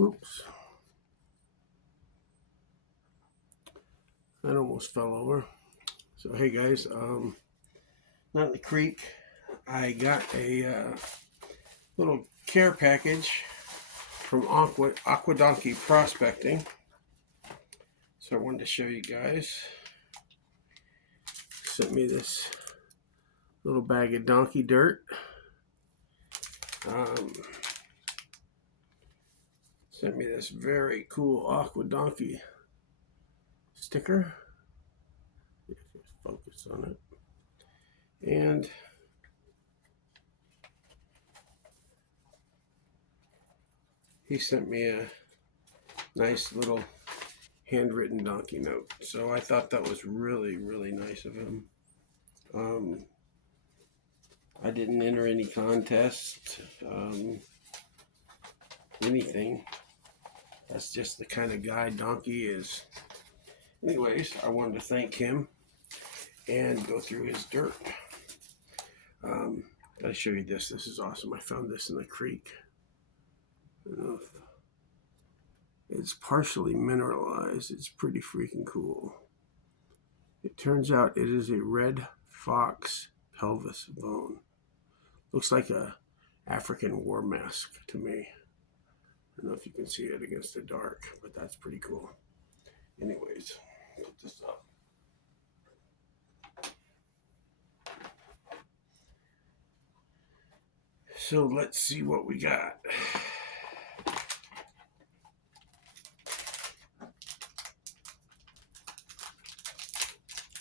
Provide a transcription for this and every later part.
Oops, that almost fell over. So hey guys, not in the creek. I got a little care package from Aqua Donkey Prospecting. So I wanted to show you guys. Sent me this little bag of donkey dirt. Sent me this very cool Aqua Donkey sticker. Focus on it. And he sent me a nice little handwritten donkey note. So I thought that was really, really nice of him. I didn't enter any contest, anything. That's just the kind of guy Donkey is. Anyways, I wanted to thank him and go through his dirt. Gotta show you this. This is awesome. I found this in the creek. It's partially mineralized. It's pretty freaking cool. It turns out it is a red fox pelvis bone. Looks like a African war mask to me. I don't know if you can see it against the dark, but that's pretty cool. Anyways, put this up. So let's see what we got.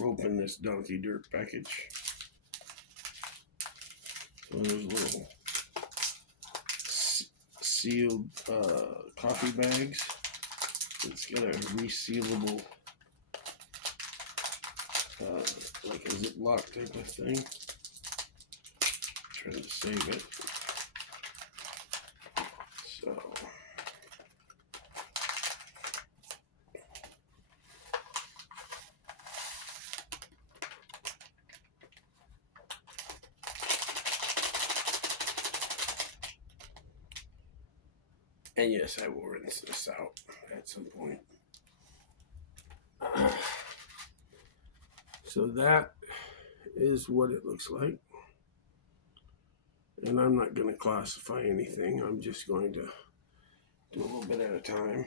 Open this donkey dirt package. So there's little sealed coffee bags. It's got a resealable, like a Ziploc type of thing. Trying to save it. So and yes, I will rinse this out at some point. So that is what it looks like. And I'm not going to classify anything. I'm just going to do a little bit at a time.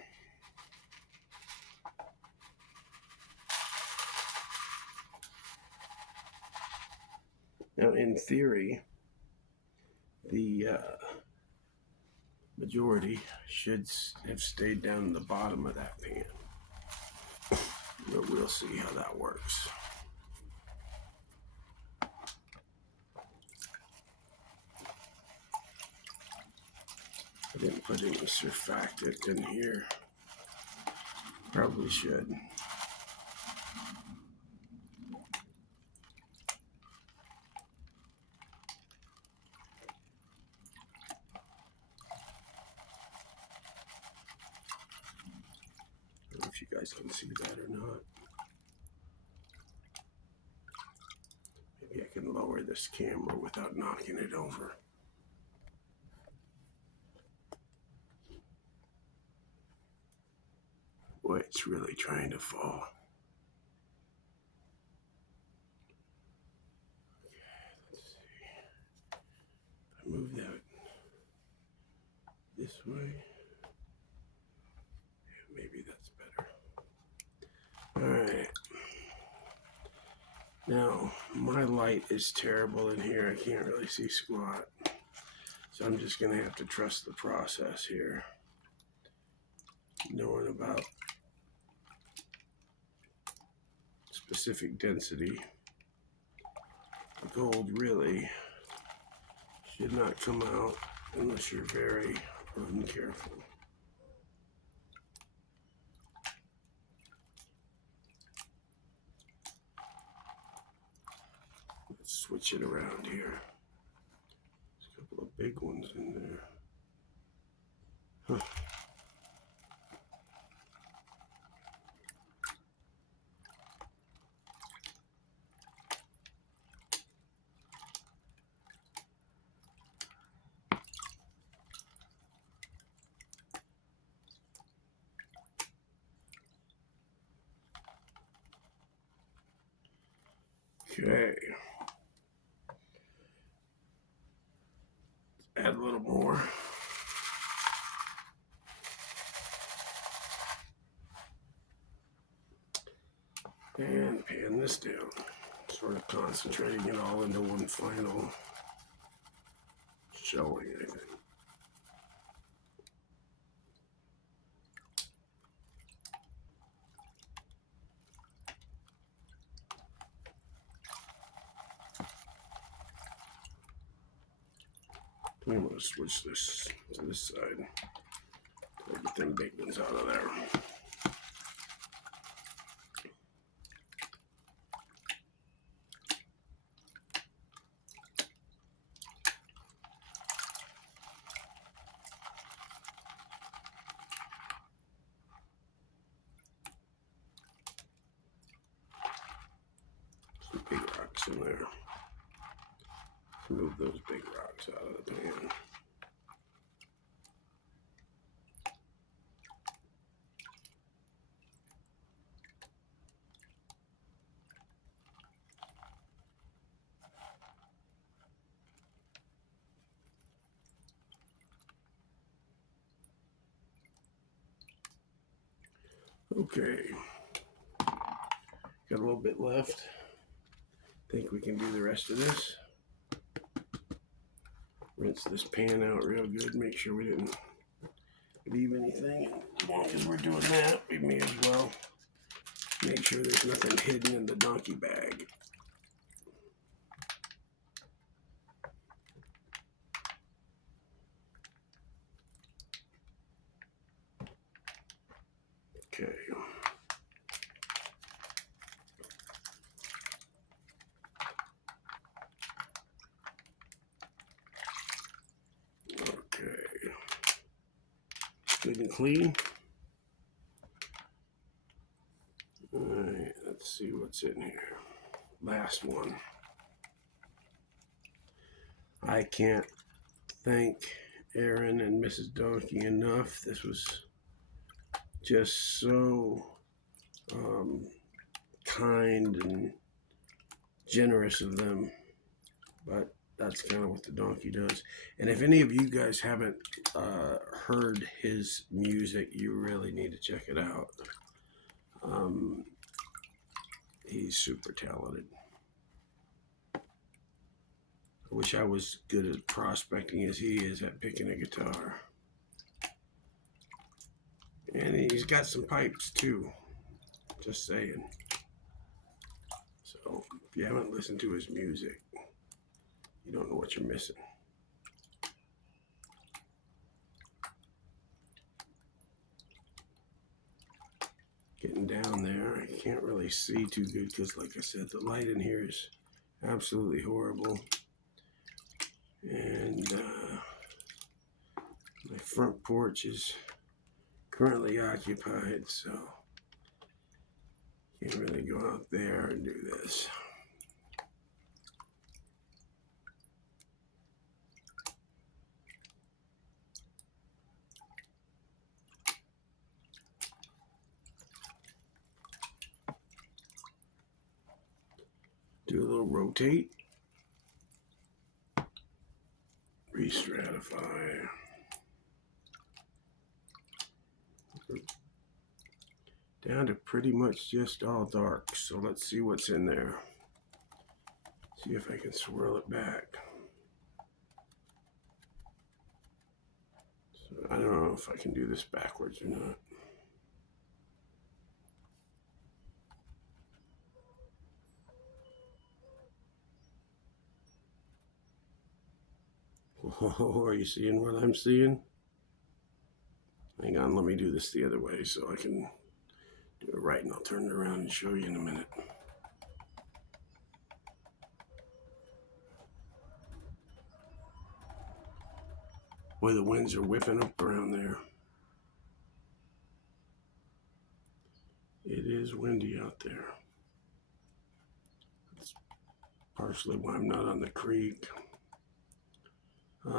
Now, in theory, the majority should have stayed down in the bottom of that pan. But we'll see how that works. I didn't put any surfactant in here. Probably should. I don't know if you guys can see that or not. Maybe I can lower this camera without knocking it over. Boy, it's really trying to fall. Okay, let's see. I move that this way. Maybe that's better. All right. Now, my light is terrible in here. I can't really see squat. So I'm just going to have to trust the process here. Knowing about specific density. The gold really should not come out unless you're very uncareful. Let's switch it around here. There's a couple of big ones in there. Huh. Okay. Add a little more. And pan this down. Sort of concentrating it all into one final showing, I think. I'm going to switch this to this side. Everything bacon's out of there. Some big rocks in there. Move those big rocks out of the pan. Okay, got a little bit left. Think we can do the rest of this. Rinse this pan out real good. Make sure we didn't leave anything. As long as we're doing that, we may as well make sure there's nothing hidden in the donkey bag. Okay. Okay. Good and clean. All right, let's see what's in here. Last one. I can't thank Aaron and Mrs. Donkey enough. This was just so kind and generous of them, but that's kind of what the donkey does. And if any of you guys haven't heard his music, you really need to check it out. He's super talented. I wish I was good at prospecting as he is at picking a guitar. And he's got some pipes too, just saying. So if you haven't listened to his music, you don't know what you're missing. Getting down there, I can't really see too good because, like I said, the light in here is absolutely horrible. And my front porch is currently occupied, so can't really go out there and do this. Do a little rotate, re-stratify. Down to pretty much just all dark. So let's see what's in there. See if I can swirl it back. So I don't know if I can do this backwards or not. Whoa, are you seeing what I'm seeing? Hang on, let me do this the other way so I can do it right, and I'll turn it around and show you in a minute. Boy, the winds are whipping up around there. It is windy out there. That's partially why I'm not on the creek. I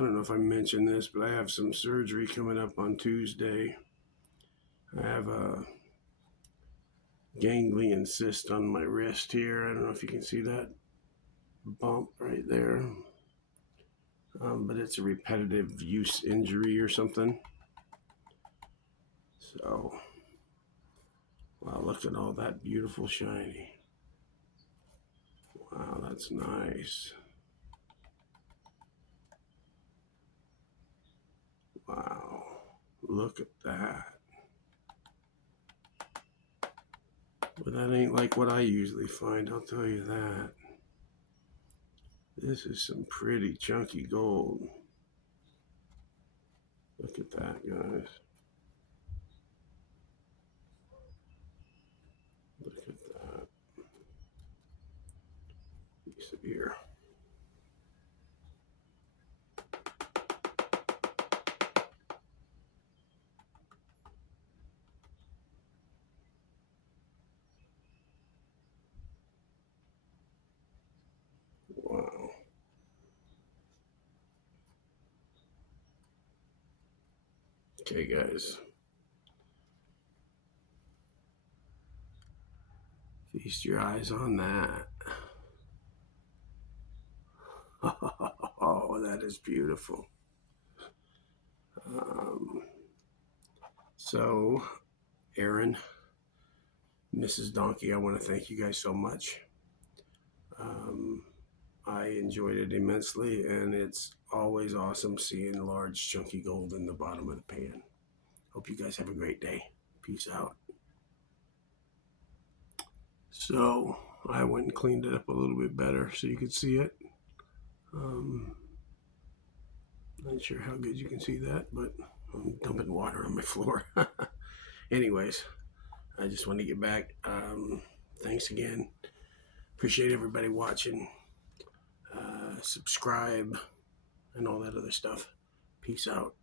don't know if I mentioned this, but I have some surgery coming up on Tuesday. I have a ganglion cyst on my wrist here. I don't know if you can see that bump right there. But it's a repetitive use injury or something. So, wow, look at all that beautiful shiny. Wow, that's nice. Wow, look at that. But that ain't like what I usually find, I'll tell you that. This is some pretty chunky gold. Look at that, guys. Look at that. Piece of here. Wow. Okay, guys. Feast your eyes on that. Oh, that is beautiful. So, Aaron, Mrs. Donkey, I want to thank you guys so much. I enjoyed it immensely, and it's always awesome seeing large, chunky gold in the bottom of the pan. Hope you guys have a great day. Peace out. So, I went and cleaned it up a little bit better so you could see it. Not sure how good you can see that, but I'm dumping water on my floor. Anyways, I just wanted to get back. Thanks again. Appreciate everybody watching. Subscribe and all that other stuff. Peace out.